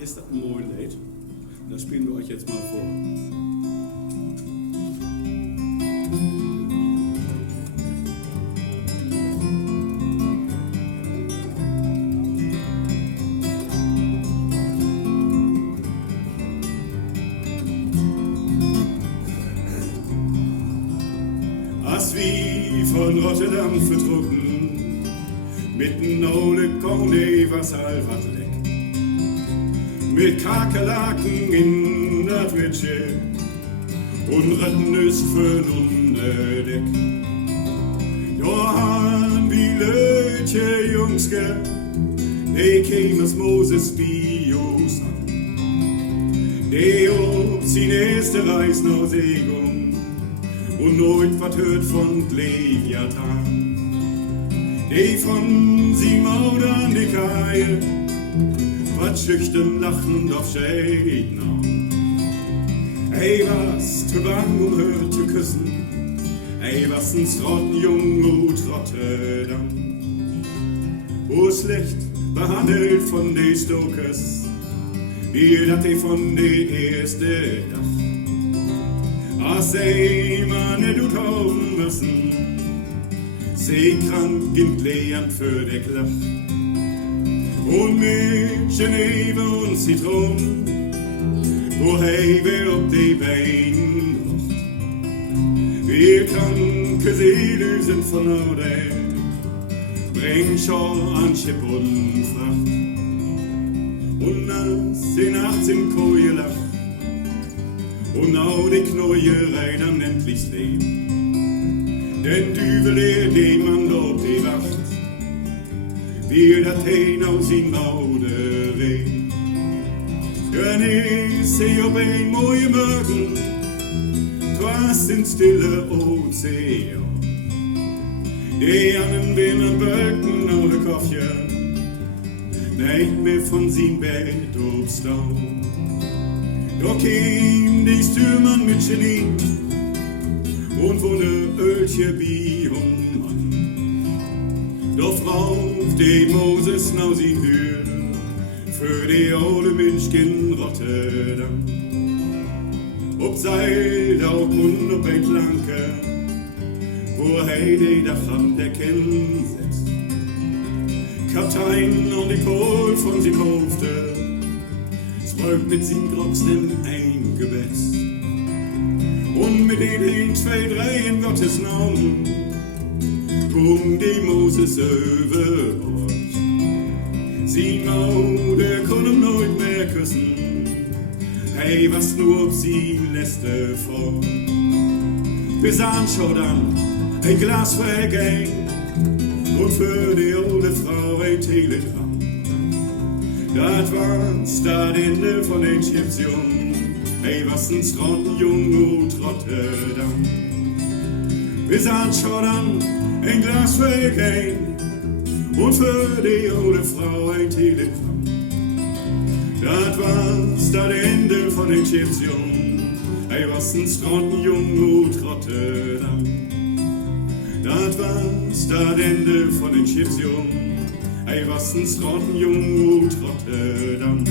ist das ein Moin-Lied. Das spielen wir euch jetzt mal vor. Als wie von Rotterdam vertrocken, mitten ohne Konde Wasser leck. Mit Kakerlaken in der Witsche und Retten ist für unter Deck. Johann wie Lötje Jungske, die käm aus Moses Bios an. Die ob sin erste Reis nach Segung und nooit wat hört von Leviathan. Die von Simon an die Keil, wat schüchtern lachend auf Schäden an. Ey, was zu bang hört zu küssen, ey, was ein Rottenjung und Rotterdam. Wo schlecht behandelt von de Stokes, wie dat die von de erste Dach. Als ey, man du tauben müssen, sie krank in Lehren für de Klach. Und mit Geneve und Zitronen, wo wir auf die Beine macht. Wir kranke Seelen sind von Ode, bring schon an Schiff und Fracht. Und nass in 18 Koje lach, und auch die Knäuerei dann endlich leben. Denn Düvel den man dort die Wacht, wie dat heen aus in Bouderee. Genieße op een mooie morgen, dwars in stille Ozean. Die anderen binnen Böcken ohne Kofje, nicht mehr von sin Bett obstaan. Doch käm die Stürmann mit Genie und wurde Ölche wie Mann. Doch braucht die Moses noch sie Hürden für die alte Menschkin Rotterdam. Ob Seil, auch und ob ein Klanke, wo die Dach am Decken setzt. Kaptein und die Kohl von sie kaufte, zwölf mit sin Grocks dem Eingebetzt. Und mit den 2, 3 in Gottes Namen kom die Moses über Ort. Sie Maude können nooit mehr küssen, hey, was nur ob sie lässte fort. Wir sahen schon dann ein Glas vergehen und für die alte Frau ein Telegramm. Das war's, das Ende von den Schiffsjungen, hey, was ein Rottenjung und Rotterdam. Wir sahen schon dann ein Glas vergehen und für die alte Frau ein Telegramm. Das war's, das Ende von den Schiffsjungen, ey, was ein Rottenjung und Rotterdam. Das war's, das Ende von den Schiffsjungen, ey, was ein Rottenjung und Rotterdam.